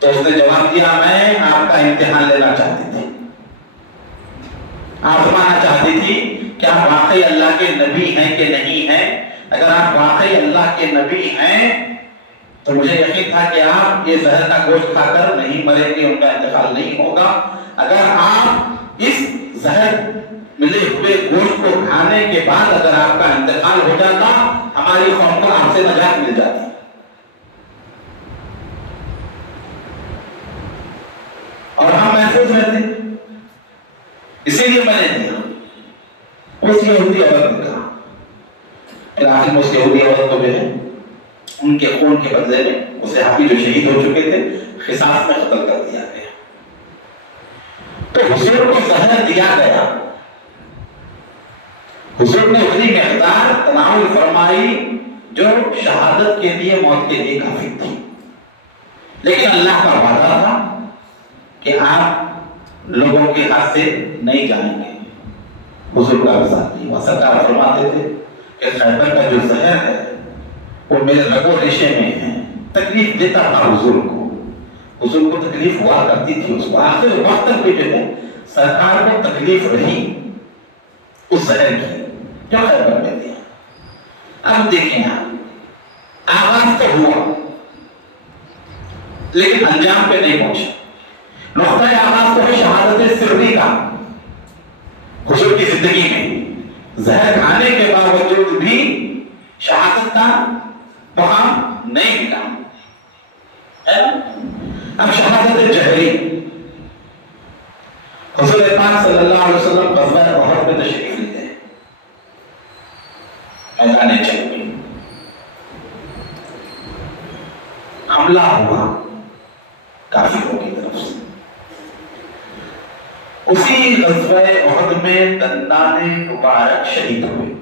تو اس نے جواب دیا میں آپ کا امتحان لینا چاہتی تھی، آزمانا چاہتی تھی کہ آپ واقعی اللہ کے نبی ہیں کہ نہیں ہیں. اگر آپ واقعی اللہ کے نبی ہیں تو مجھے یقین تھا کہ آپ یہ زہر کا گوشت کھا کر نہیں مریں گے، ان کا انتقال نہیں ہوگا. اگر آپ اس زہر ملے ہوئے گوشت کو کھانے کے بعد اگر آپ کا انتقال ہو جاتا، ہماری قوم کو آپ سے نجات مل جاتی. اور ہم محفوظ رہتے، اسی لیے میں نے دیا. اس یہودی عورت نے کہا، پھر آخر میں اس یہودی عورت کو جو ہے ان کے خون کے بدلے میں وہ صحابی جو شہید ہو چکے تھے قصاص میں قتل کر دیا گیا. تو حضور کو زہر دیا گیا، حضور نے وہی مقدار تناول فرمائی جو شہادت کے لیے موت کے لیے کافی تھی. لیکن اللہ کا وعدہ تھا کہ آپ لوگوں کے ہاتھ سے نہیں جائیں گے. حضور کا ساتھ نہیں ہوا. سرکار فرماتے تھے کہ خیبر کا جو زہر ہے وہ میرے رگ و ریشے میں ہے. تکلیف دیتا تھا حضور کو، حضور کو تکلیف ہوا کرتی تھی. اس کو آخر وقت تک بھی جو ہے سرکار کو تکلیف رہی اس زہر کی جو خیبر میں دیا. اب دیکھیں آپ، آغاز تو ہوا لیکن انجام پہ نہیں پہنچا. نقطۂ آغاز تو ہے شہادت سری کا. حضور کی زندگی میں زہر کھانے کے باوجود بھی شہادت کا مقام نہیں ملا. اب شہادت جہری. حضور پاک صلی اللہ علیہ وسلم غزوہ احد میں تشریف لیتے ہیں، میدان جنگ میں حملہ ہوا کافروں کی طرف سے. اسی غزوہ احد میں دندان مبارک شہید ہوئے.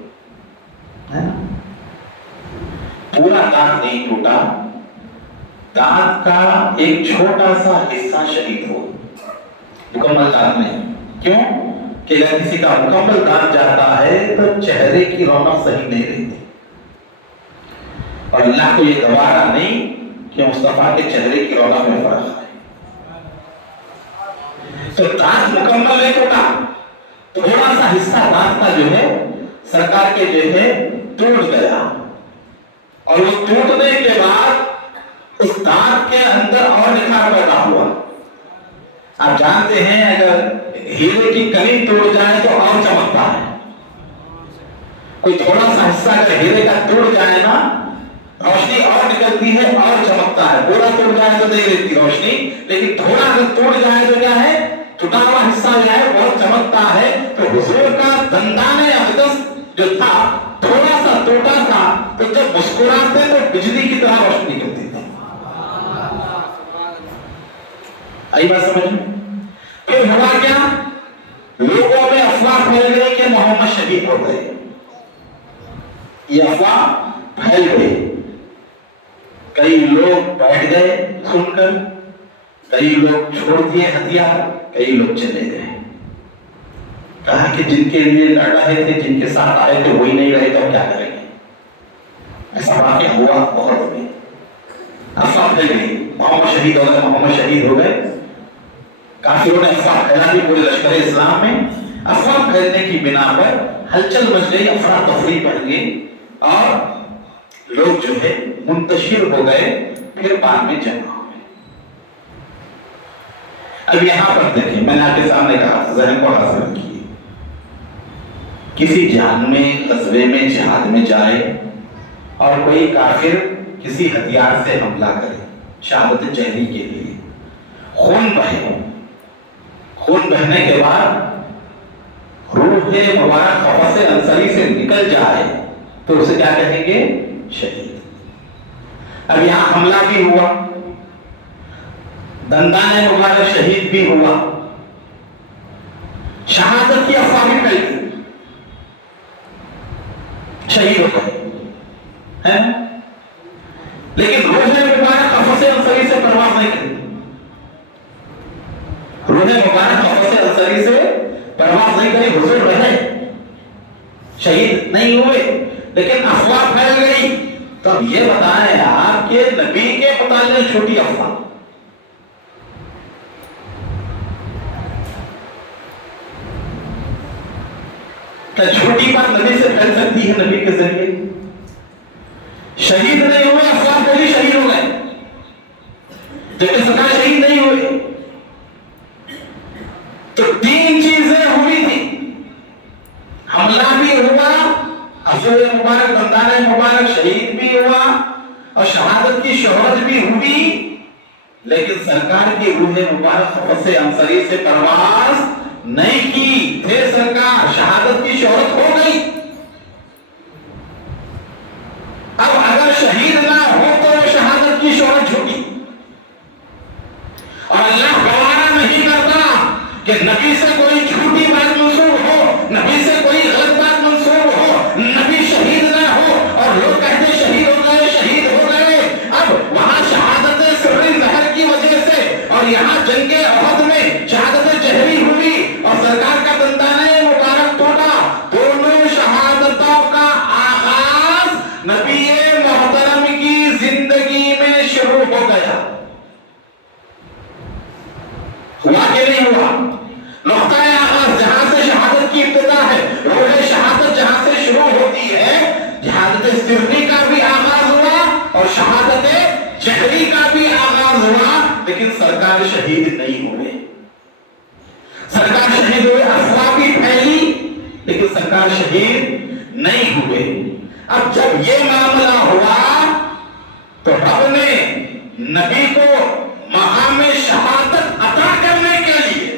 پورا دانت نہیں ٹوٹا، دانت کا ایک چھوٹا سا حصہ شہید ہو، مکمل دانت نہیں. کیوں کہ اگر کسی کا مکمل دانت جاتا ہے تو چہرے کی رونق صحیح نہیں رہتی، اور اللہ کو یہ گوارا نہیں کہ مصطفیٰ کے چہرے کی رونق میں فرق ہے. تو دانت مکمل نہیں ٹوٹا، تھوڑا سا حصہ دانت کا جو ہے سرکار کے جو ہے ٹوٹ گیا. اور وہ ٹوٹنے کے بعد اس دانت کے اندر اور نکھار پیدا ہوا. آپ جانتے ہیں اگر ہیرے کی کلی توڑ جائے تو اور چمکتا ہے. کوئی تھوڑا سا حصہ اگر ہیرے کا توڑ جائے نا روشنی اور نکلتی ہے اور چمکتا ہے. پورا توڑ جائے تو نہیں رہتی روشنی, لیکن تھوڑا اگر توڑ جائے تو کیا ہے, ٹوٹا ہوا حصہ جو ہے بہت چمکتا ہے. تو حضور کا دندان اقدس جو تھا تھوڑا سا ٹوٹا تھا, تو جب مسکراتے تو بجلی کی طرح روشنی نکلتی تھی. آئی بات سمجھ میں؟ پھر ہوا کیا, لوگوں میں افواہ پھیل گئی کہ محمد شہید ہو گئے. یہ افواہ پھیل گئی, کئی لوگ بیٹھ گئے سن کر, کئی لوگ چھوڑ دیے ہتھیار, کئی لوگ چلے گئے. کہا کہ جن کے لیے لڑ رہے تھے, جن کے ساتھ آئے تھے, وہی نہیں رہے تو کیا کریں گے. ایسا واقعہ ہوا بہت میں. افواہ پھیل گئی, محمد شہید ہو گئے, محمد شہید ہو گئے. کافروں نے افواہ پھیلا دی پورے لشکر اسلام میں. افواہ پھیلنے کی بنا پر ہلچل مچ گئی, افراتفری بڑھ گئی اور لوگ جو ہے منتشر ہو گئے. پھر بعد میں جمع ہو گئے. اب یہاں پر دیکھیں, میں نے آپ کے سامنے کہا, ذہن کو حاضر رکھیے. کسی جان میں, غزوے میں, جہاد میں جائے اور کوئی کافر کسی ہتھیار سے حملہ کرے شہادت جہری کے لیے, خون بہے, خون بہنے کے بعد روح مبارک قفس انصری سے نکل جائے تو اسے کیا کہیں گے, شہید. اب یہاں حملہ بھی ہوا, دندان مبارک شہید بھی ہوا, شہادت کی افواہ بھی پھیل گئی, شہید ہو گئے. لیکن روح مبارک قفس انصری سے پرواز نہیں کرتی. روح مبارک قفس انصری سے پرواز نہیں کری, حضور رہے, شہید نہیں ہوئے, لیکن افواہ پھیل گئی. تو اب یہ بتائیں آپ کہ نبی کے متعلق چھوٹی افواہ, کیا چھوٹی بات نبی سے پھیل سکتی ہے نبی کے ذریعے؟ شہید نہیں ہوئے, افواہ پھیلی, شہید ہو گئے, جبکہ سرکار شہید نہیں ہوئے. تو تین چیزیں ہوئی تھی, حملہ بھی ہوا, حضور مبارک دندان مبارک شہید بھی ہوا, اور شہادت کی شہرت بھی ہوئی, لیکن سرکار کی روح مبارک قفس انصری سے پرواز نہیں کی. تھے سرکار, شہادت کی شہرت ہو گئی. اب اگر شہید نہ ہو تو شہادت کی شہرت جھوٹی, اور اللہ گوارا نہیں کرتا کہ نبی سے کوئی جھوٹی بات منسوب ہو, نبی سے کوئی غلط بات منسوب ہو, نبی شہید نہ ہو اور لوگ کہتے شہید ہو گئے, شہید ہو گئے. اب وہاں شہادت سری زہر کی وجہ سے, اور یہاں جنگ احد میں شہادت جہری ہوئی اور سرکار کا دندان مبارک ٹوٹا. دونوں شہادتوں کا آغاز نبی محترم کی زندگی میں شروع ہو گیا. ہوا کہ نہیں ہوا؟ نقطۂ آغاز جہاں سے شہادت کی ابتدا ہے, روح شہادت جہاں سے شروع ہوتی ہے, شہادت سری کا بھی آغاز ہوا اور شہادت جہری کا بھی آغاز ہوا. لیکن سرکار شہید نہیں ہوئے. سرکار شہید ہوئے, افواہ بھی پھیلی, لیکن سرکار شہید نہیں ہوئے. اب جب یہ معاملہ ہوا تو رب نے نبی کو مقام شہادت عطا کرنے کے لیے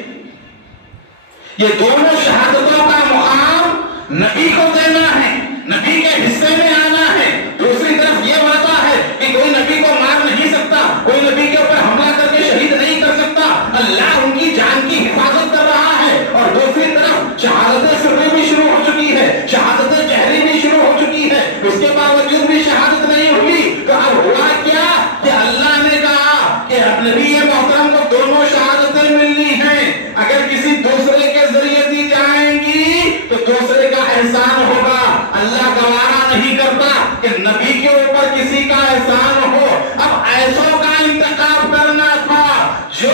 یہ دونوں شہادتوں کا مقام نبی کو دینا ہے, نبی کے حصے میں آنا ہے. دوسری طرف یہ بات ہے کہ کوئی نبی کو مار نہیں سکتا, کوئی نبی کے اوپر حملہ کر کے شہید نہیں کر سکتا. اللہ ان کی جان کی حفاظت کر رہا ہے. اور دوسری طرف شہادت سری بھی شروع ہو چکی ہے, شہادت جہری بھی شروع ہو چکی ہے, اس کے باوجود بھی شہادت نہیں ہوئی. تو اب ہوا کیا کہ اللہ نے کہا کہ نبی محترم کو دونوں شہادتیں ملنی ہیں. اگر کسی دوسرے کے ذریعے دی جائیں گی تو دوسرے کا احسان ہوگا. اللہ گوارا نہیں کرتا کہ نبی کے اوپر کسی کا احسان ہو. اب ایسوں کا انتخاب کرنا تھا جو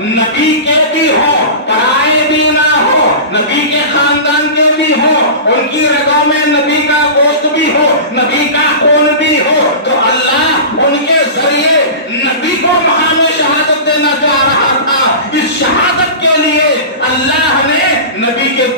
نبی کے بھی ہو, پرائے بھی نہ ہو, نبی کے خاندان کے بھی ہو, ان کی رگوں میں نبی کا گوشت بھی ہو, نبی کا خون بھی ہو. تو اللہ ان کے ذریعے نبی کو مقام شہادت دینا چاہ رہا تھا. اس شہادت کے لیے اللہ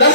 10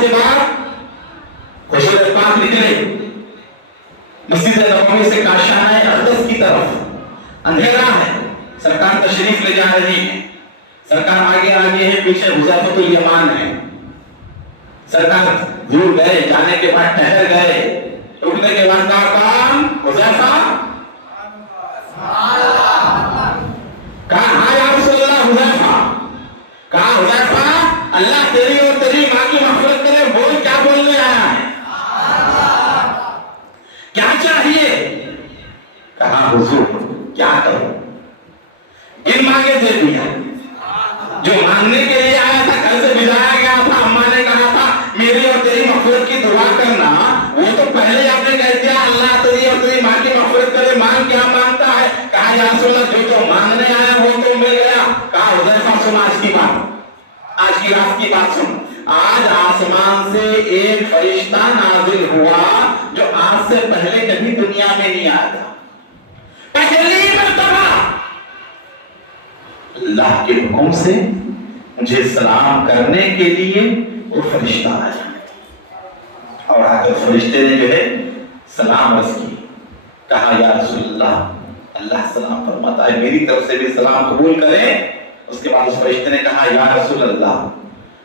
نماز کے بعد حضور پاک نکلے مسجد نبوی سے کاشانہ اقدس کی طرف، اندھیرا ہے، سرکار تشریف لے جا رہی ہیں، سرکار آگے آگے ہے، پیچھے حذیفۃ الیمان ہے، سرکار دور گئے، جانے کے بعد ٹہر گئے، رکنے کے بعد کہا حذیفہ، کہا ہاں یا رسول اللہ حذیفہ، کہا حذیفہ اللہ تیری اور تیری ماں کی مغفرت کرے، بول کیا بولنے آیا ہے، کیا چاہیے؟ کہا حضور کیا کروں، ان مانگے دے دیا، جو مانگنے کے لیے آیا تھا گھر سے بھجایا گیا تھا، اماں نے کہا تھا میری اور تیری مغفرت کی دعا کرنا، وہ تو پہلے آپ نے کہہ دیا اللہ تیری اور تیری ماں کی مغفرت کرے، مانگ کیا مانگتا ہے؟ کہا یا رسول اللہ جو مانگنے آیا وہ تو مل گیا۔ کہا حذیفہ سن آج کی بات، آج کی رات کی بات سن، آج آسمان سے ایک فرشتہ نازل ہوا جو آج سے پہلے کبھی دنیا میں نہیں آیا تھا، پہلی مرتبہ اللہ کے حکم سے مجھے سلام کرنے کے لیے وہ فرشتہ آیا، اور آ کر فرشتے نے جو ہے سلام عرض کی، کہا یا رسول اللہ اللہ سلام فرماتا ہے، میری طرف سے بھی سلام قبول کریں۔ اس کے بعد اس فرشتے نے کہا یا رسول اللہ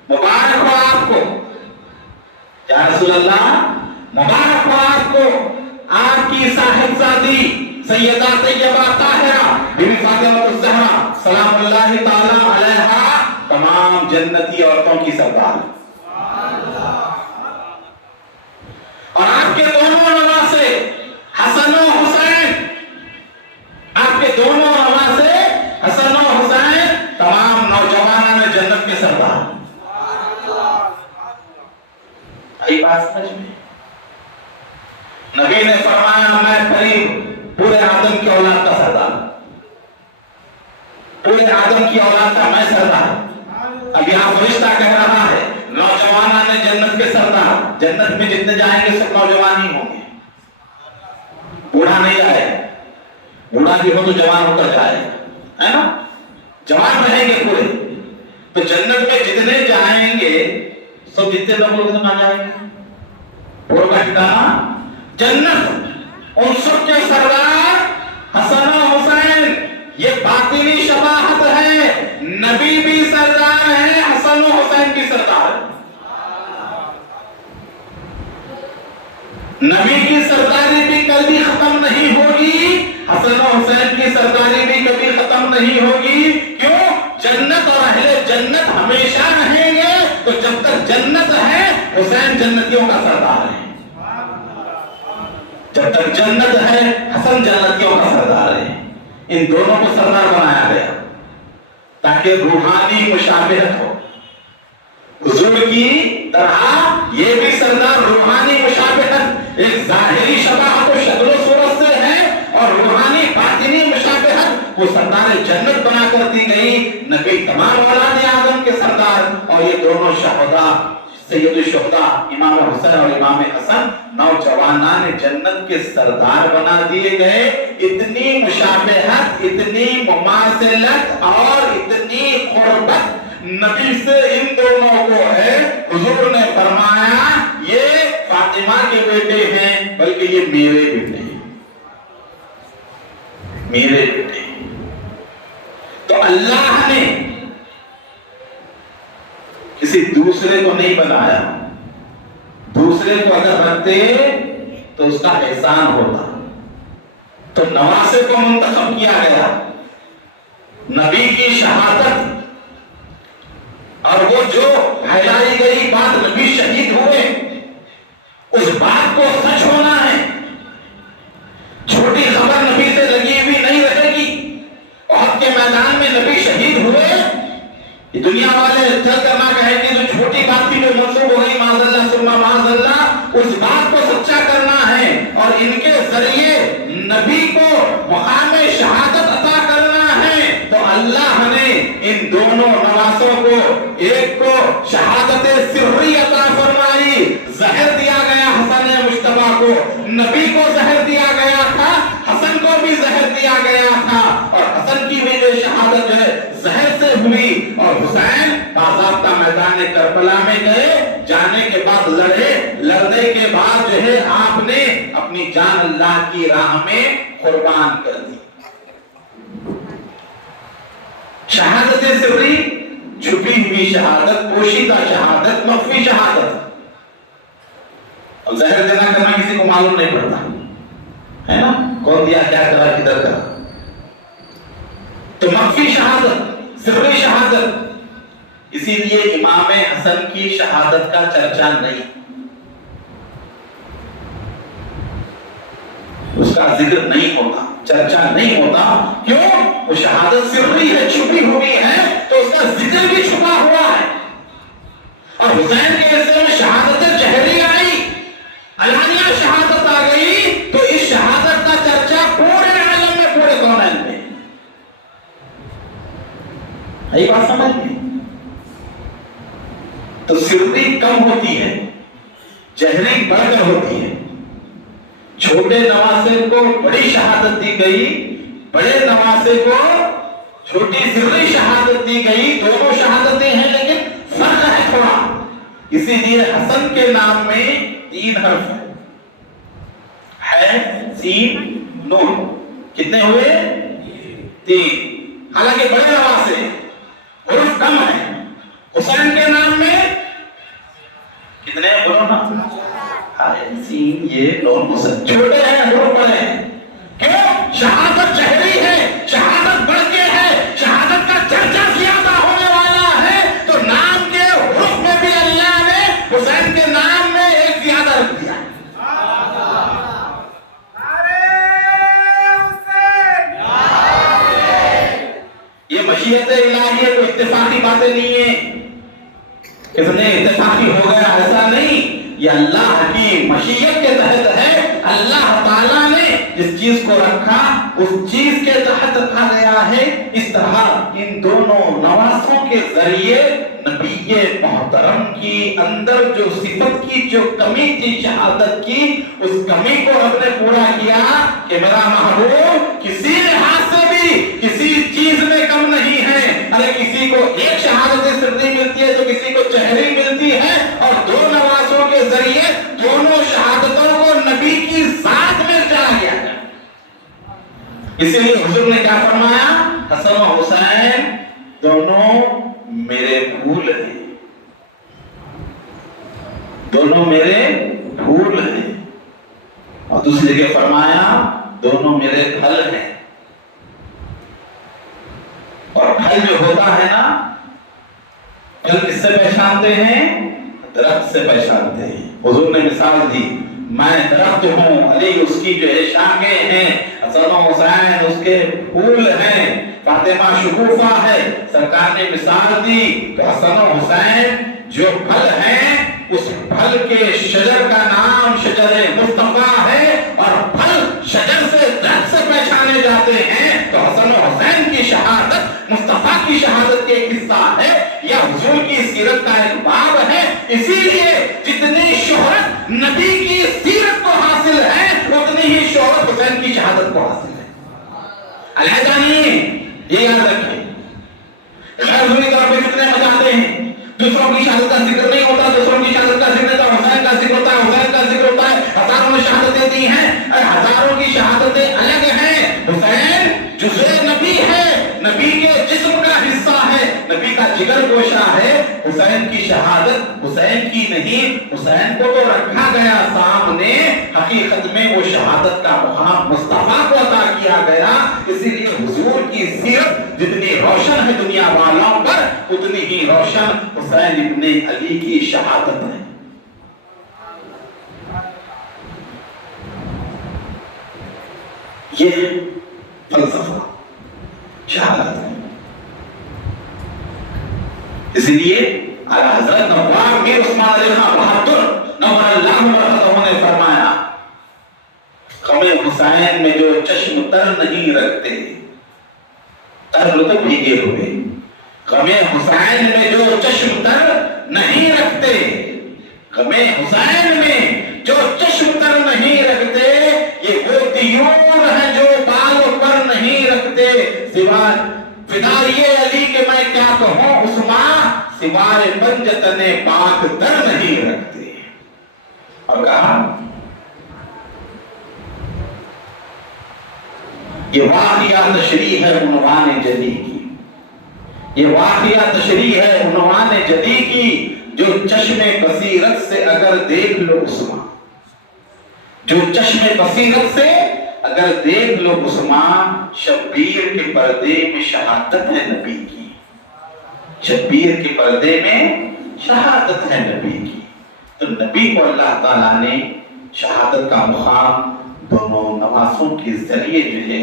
مبارک ہو آپ کو، یا رسول اللہ مبارک ہو آپ کو، آپ کی صاحبزادی سیدہ طیبہ طاہرہ بی بی فاطمہ الزہرا سلام اللہ تعالی علیہا تمام جنتی عورتوں کی سردار، اور آپ کے دونوں نواسے حسن و حسین، آپ کے دونوں نواسے حسن و حسین تمام نوجوانان جنت کے سردار۔ آئی بات سمجھ میں؟ نبی نے فرمایا میں قریب پورے آدم کی اولاد کا سردار، پورے آدم کی اولاد کا میں سردار۔ اب یہاں فرشتہ کہہ رہا ہے نوجوانان جنت کے سردار، جنت میں جتنے جائیں گے سب نوجوان ہی ہوں گے، بوڑھا نہیں آئے، بوڑھا بھی ہو تو جوان ہو کر جائے، ہے نا، جوان رہیں گے پورے۔ تو جنت میں جتنے جائیں گے سب جتنے لوگ نہ جائیں گے، پورا کا ٹھکانا جنت، ان سب کے سردار حسن و حسین، یہ باطنی شباہت ہے، نبی بھی سردار ہے، حسن و حسین بھی سردار ہے، نبی کی سرداری بھی کبھی ختم نہیں ہوگی، حسن و حسین کی سرداری بھی کبھی ختم نہیں ہوگی، کیوں؟ جنت اور اہل جنت ہمیشہ رہیں گے، تو جب تک جنت ہے حسین جنتیوں کا سردار ہے، جب تک جنت ہے حسن جنتیوں کا سردار ہے۔ ان دونوں کو سردار بنایا گیا تاکہ روحانی مشابہت ہو، حضور کی طرح یہ بھی سردار روحانی مشابہت، ایک ظاہری شباہت و شکل و صورت سے ہے، اور روحانی باطنی مشابہت وہ سردار جنت بنا کر دی گئی، نبی تمام اولاد آدم کے سردار، اور یہ دونوں شہداء سید الشہداء امام حسین اور امام حسن نوجوانان جنت کے سردار بنا دیے گئے۔ اتنی مشابہت، اتنی مماثلت اور اتنی قربت نبی سے ان دونوں کو ہے، حضور نے فرمایا یہ فاطمہ کے بیٹے ہیں بلکہ یہ میرے بیٹے ہیں، میرے بیٹے ہیں۔ تو اللہ نے کسی دوسرے کو نہیں بنایا، دوسرے کو اگر رکھتے تو اس کا احسان ہوتا، تو نواسے کو منتخب کیا گیا، نبی کی شہادت اور وہ جو پھیلائی گئی بات نبی شہید ہوئے اس بات کو سچ ہونا ہے، چھوٹی خبر نبی سے لگی ہوئی نہیں رہے گی۔ احد کے میدان میں نبی شہید ہوئے، دنیا والے چل کر نہ کہیں کہ جو چھوٹی بات تھی جو منسوب ہو گئی معاذ اللہ ثم معاذ اللہ، اس بات کو سچا کرنا ہے اور ان کے ذریعے نبی کو مقام شہادت عطا کرنا ہے۔ تو اللہ نے ان دونوں نواسوں کو، ایک کو شہادت سری عطا فرمائی، زہر دیا گیا حسن مجتبیٰ کو، نبی کو زہر دیا گیا تھا، حسن کو بھی زہر دیا گیا تھا، اور حسن کی بھی جو شہادت ہے زہر سے ہوئی، اور حسین باضابطہ میدان کربلا میں گئے، جانے کے بعد لڑے، لڑنے کے بعد جو ہے آپ نے اپنی جان اللہ کی راہ میں قربان کر دی۔ شہادت سری، چھپی ہوئی شہادت، پوشیدہ شہادت، مخفی شہادت۔ اب زہر دینا کرنا کسی کو معلوم نہیں پڑتا ہے نا، کون دیا، کیا کرا، کدھر کرا۔ تو مخفی شہادت، سری شہادت۔ اسی لیے امام حسن کی شہادت کا چرچا نہیں، اس کا ذکر نہیں ہوتا، چرچا نہیں ہوتا۔ کیوں؟ وہ شہادت سری ہے، چھپی ہوئی ہے، تو اس کا ذکر بھی چھپا ہوا ہے۔ اور حسین کے حصے میں شہادت جہری آئی، علانیہ شہادت آ گئی، تو اس شہادت کا چرچا پورے عالم میں، پورے کونین میں۔ یہ بات سمجھ گئی؟ تو سری کم ہوتی ہے، جہری بڑھ کر ہوتی ہے۔ چھوٹے نواسے کو بڑی شہادت دی گئی، بڑے نواسے کو چھوٹی سری شہادت دی گئی، دونوں شہادتیں ہیں لیکن فرق ہے تھوڑا۔ اسی لیے حسن کے نام میں 3 حرف ہے، سین نون، کتنے ہوئے؟ 3۔ حالانکہ بڑے نواسے حروف کم ہیں۔ حسین کے نام میں کتنے حروف؟ سین، یہ نون، حسین، چھوٹے ہیں، حروف بڑے ہیں۔ کیوں؟ شہادت جہری ہے، شہادت بڑھ کے ہے، شہادت کا چرچا زیادہ ہونے والا ہے، تو نام کے حروف میں بھی اللہ نے حسین کے نام میں ایک زیادہ رکھ دیا۔ یہ مشیت الہی ہے، کوئی اتفاقی باتیں نہیں ہیں، اس نے اتفاقی ہو گیا ایسا نہیں، یہ اللہ کی مشیت کے تحت ہے۔ اللہ تعالیٰ نے جس چیز کو رکھا اس چیز کے تحت رکھا گیا ہے۔ اس طرح ان دونوں نواسوں کے ذریعے نبی محترم کی اندر جو صفت کی جو کمی تھی شہادت کی، اس کمی کو رب نے پورا کیا کہ میرا محبوب کسی لحاظ سے بھی کسی چیز میں کم نہیں ہے۔ ارے کسی کو ایک شہادت سری ملتی ہے تو کسی کو جہری ملتی ہے، اور 2 نواسوں کے ذریعے دونوں شہادتوں کو نبی کی ذات میں چلا گیا۔ اسی لیے حضور نے کیا فرمایا؟ حسن و حسین دونوں میرے پھول ہیں، دونوں میرے پھول ہیں۔ اور دوسری جگہ فرمایا دونوں میرے پھل ہیں۔ اور پھل جو ہوتا ہے نا، پھل کس سے پہچانتے ہیں؟ درخت سے پہچانتے ہیں۔ حضور نے مثال دی، میں درخت ہوں، علی اس کی جو ہے شاخیں ہیں، حسن و حسین اس کے پھول ہیں، فاطمہ شگوفہ ہے۔ سرکار نے مثال دی تو حسن و حسین جو پھل ہیں، اس پھل کے شجر کا نام شجر مصطفیٰ ہے، اور پھل شجر سے درخت سے پہچانے جاتے ہیں۔ تو حسن و حسین کی شہادت مصطفیٰ کی شہادت کے ایک حصہ ہے، یا حضور کی سیرت کا ایک باب ہے۔ اسی لیے جتنی شہرت نبی کی سیرت کو حاصل ہے، اتنی ہی شہرت حسین کی شہادت کو حاصل ہے۔ علیحدہ نہیں، یہ یاد رکھیں۔ غیر ضروری طور پہ فتنے مچاتے ہیں، دوسروں کی شہادت کا ذکر نہیں ہوتا، دوسروں کی شہادت کا ذکر تو حسین کا ذکر ہوتا ہے، حسین کا ذکر ہوتا ہے۔ ہزاروں نے شہادتیں دی ہیں، ہزاروں کی شہادتیں الگ ہیں۔ حسین جزء نبی ہے، نبی کے جسم کا حصہ ہے، نبی کا جگر گوشہ ہے۔ حسین کی شہادت حسین کی نہیں، حسین کو تو رکھا گیا سامنے، حقیقت میں وہ شہادت کا مقام مصطفیٰ کو عطا کیا گیا۔ اسی لیے حضور کی سیرت جتنی روشن ہے دنیا والوں پر، اتنی ہی روشن حسین ابن علی کی شہادت ہے۔ یہ فلسفہ شہادت ہے۔ اسی لیے اعلیٰ حضرت نواب میر عثمان علی خان بہادر نور اللہ مرحبا نے فرمایا، غم حسین میں جو چشم تر نہیں رکھتے، تر لطف بھیگے ہوئے، غم حسین میں جو چشم تر نہیں رکھتے، غم حسین میں جو چشم تر نہیں رکھتے، یہ وہ طیور ہیں جو بال پر نہیں رکھتے، سوائے فدائی علی کے میں کیا کہوں عثمان، سوائے ہمارے پنجتن پاک در نہیں رکھتے. اور کہا یہ واقعہ تشریح ہے عنوان جدی کی، یہ واقعہ تشریح ہے عنوان جدی کی، جو چشم بصیرت سے اگر دیکھ لو عثمان، جو چشم بصیرت سے اگر دیکھ لو عثمان، شبیر کے پردے میں شہادت ہے نبی کی، شبیر کے پردے میں شہادت ہے نبی کی. تو نبی کو اللہ تعالیٰ نے شہادت کا مقام دونوں نوازوں کے ذریعے جو ہے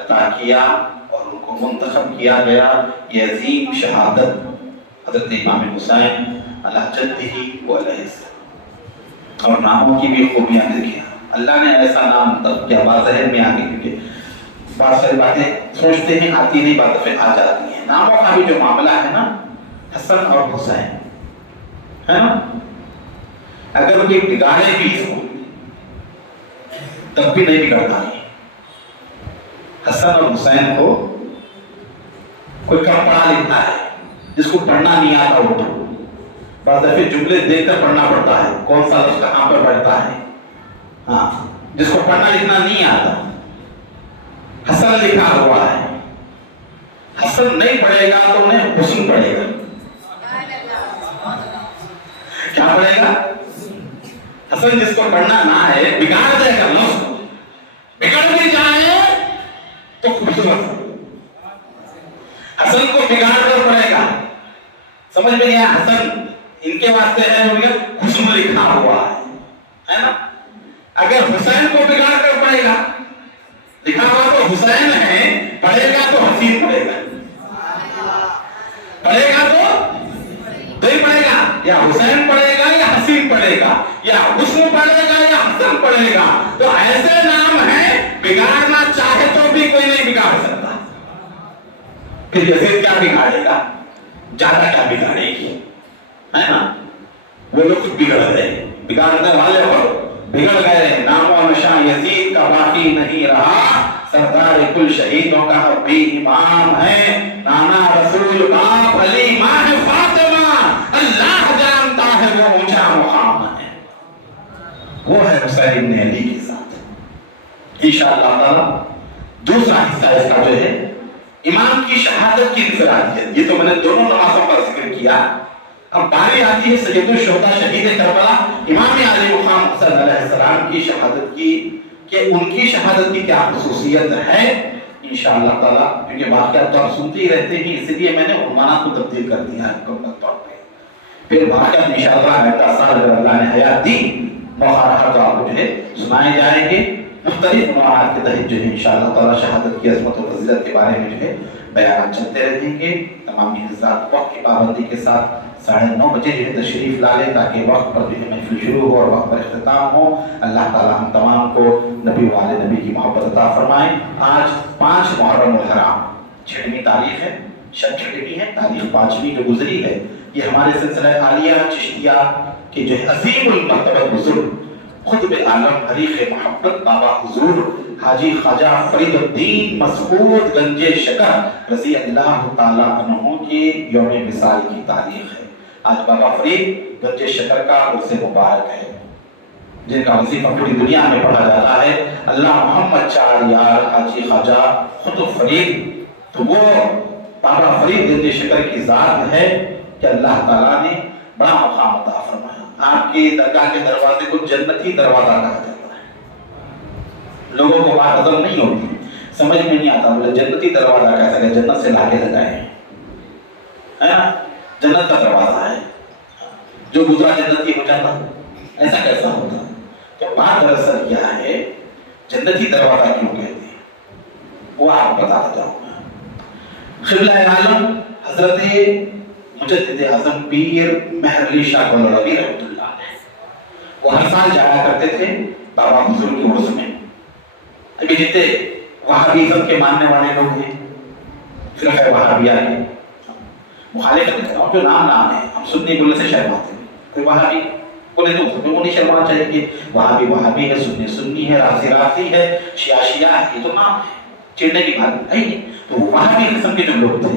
عطا کیا اور ان کو منتخب کیا گیا. یہ عظیم شہادت حضرت امام حسین علیہ جدہ و علیہ السلام. اور ناموں کی بھی خوبیاں دیکھیں، اللہ نے ایسا نام منتخب کیا. ظاہر میں آگے کیونکہ بہت ساری باتیں سوچتے ہیں آتی نہیں، بات پھر آ جاتی ہیں. ناموں کا بھی جو معاملہ ہے نا، حسن اور حسین ہے نا، اگر کوئی بگاڑے بھی ہو تب بھی نہیں بگڑتا ہے. حسن اور حسین کو کوئی کم پڑھا لکھتا ہے، جس کو پڑھنا نہیں آتا اردو، بعض دفعے جملے دیکھ کر پڑھنا پڑتا ہے، کون سا لفظ کہاں پر بیٹھتا ہے. ہاں، جس کو پڑھنا لکھنا نہیں آتا، حسن لکھا ہوا ہے، حسن نہیں پڑھے گا تو انہیں حسن پڑھے گا. کیا پڑھے گا؟ حسن جس کو پڑھنا نہ ہے بگاڑ دے گا لفظ، بگڑ بھی جائے تو خوبصورت. حسن کو بگاڑ کر پڑھے گا، سمجھ میں گیا؟ حسن ان کے واسطے ہے، حسن لکھا ہوا ہے نا. اگر حسین کو بگاڑ کر پڑھے گا، لکھا ہوا تو حسین ہے، پڑھے گا تو حسین پڑھے گا، پڑھے گا تو نہیں پڑھے گا، یا حسین پڑھے گا یا حسین پڑھے گا، یا حسن پڑھے گا یا حسن پڑھے گا. تو ایسے نام ہیں بگاڑنا چاہے تو بھی کوئی نہیں بگاڑ سکتا. پھر یزید کیا بگاڑے گا، زیادہ کیا بگاڑے گی، ہے نا. وہ لوگ خود بگڑ گئے، بگاڑنے والے ہو بگڑ گئے. نام و نشان یزید کا باقی نہیں رہا، سردار کل شہیدوں کا اب بھی امام ہے. نانا رسول باپ علی ماں فاطمہ، اللہ جانتا ہے وہ اونچا مقام ہے. وہ ہے حسین ابن علی کے ساتھ. انشاءاللہ تعالی دوسرا حصہ اس کا جو ہے امام کی شہادت کی انفرادیت. یہ تو میں نے دونوں نمازوں کا ذکر کیا. اب باری آتی ہے سید الشہداء شہید کربلا امام علی مقام حسن علیہ السلام کی شہادت کی، کہ ان کی شہادت کی کیا خصوصیت ہے. انشاءاللہ تعالی کیونکہ واقعات تو آپ سنتے ہی رہتے ہیں، اس لیے میں نے عنوانات کو تبدیل کر دیا ہے مکمل طور پہ. پھر واقعات انشاءاللہ میں سال اگر اللہ نے حیات دی موقع رہا تو آپ کو جو ہے سنائے جائیں گے. مختلف عنوانات کے تحت جو ہے انشاءاللہ تعالی شہادت کی عظمت و فضیلت کے بارے میں جو ہے بیانات چلتے رہیں گے. تمام حضرات وقت کی پابندی کے ساتھ 9:30 بجے جو ہے تشریف لا لیں تاکہ وقت پر جو ہے محفل شروع ہو اور وقت پر اختتام ہو. اللہ تعالی ہم تمام کو نبی والے نبی کی محبت عطا فرمائیں. آج 5 محرم الحرام 6ویں تاریخ ہے، شب 6ویں ہے، تاریخ 5ویں جو گزری ہے. یہ ہمارے سلسلہ عالیہ چشتیہ کے جو ہے عظیم المرتبہ بزرگ خطب عالم حریق محبت بابا حضور حاجی خواجہ فرید الدین مسعود گنج شکر رضی اللہ تعالیٰ عنہ کی یوم وصال کی تاریخ ہے. آج بابا فرید گنج شکر کا عرس مبارک ہے، جن کا وظیفہ پوری دنیا میں پڑھا جاتا ہے. اللہ محمد چار یار حاجی خواجہ خطب فرید، تو وہ بابا فرید گنج شکر کی ذات ہے کہ اللہ تعالیٰ نے بڑا مقام عطا فرمایا. آپ کی درگاہ کے دروازے کو جنتی دروازہ کہا جاتا ہے. لوگوں کو بات ہضم نہیں ہوتی، سمجھ میں نہیں آتا، بولے جنتی دروازہ کیسا ہے، جنت سے لاگے لگائے ہیں، ہے نا، جنت کا دروازہ ہے، جو گزرا جنتی ہو جاتا، ایسا کیسا ہوتا. تو بات دراصل کیا ہے، جنتی دروازہ کیوں کہتے ہیں وہ آپ کو بتاتا جاؤں گا. قبلہ عالم حضرت مجدد اعظم پیر مہر علی شاہ گولڑوی رحمۃ اللہ علیہ، وہ ہر سال جایا کرتے تھے بابا حضور کے عرس میں. ابھی جتنے وہابیزم کے ماننے والے لوگ ہیں، فرقہ وہابیہ کے مخالفت کرتے ہیں، جو نام ہے، ہم سنی بولنے سے شرماتے ہیں. کوئی وہابی بولے تو وہ نہیں شرمانا چاہیے کہ وہابی وہابی ہے، سنی سنی ہے، رافضی رافضی ہے، شیعہ شیعہ ہے. یہ تو نام ہے، چڑھنے کی بات نہیں. تو وہابی قسم کے جو لوگ تھے،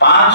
5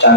4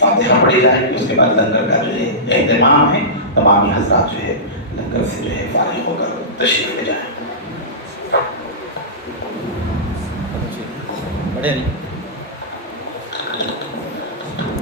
فاتحہ پڑھی جائے گی، اس کے بعد لنگر کا جو ہے اہتمام ہے، تمامی حضرات جو ہے لنگر سے جو ہے فارغ ہو کر تشریف لے جائیں. بڑے نہیں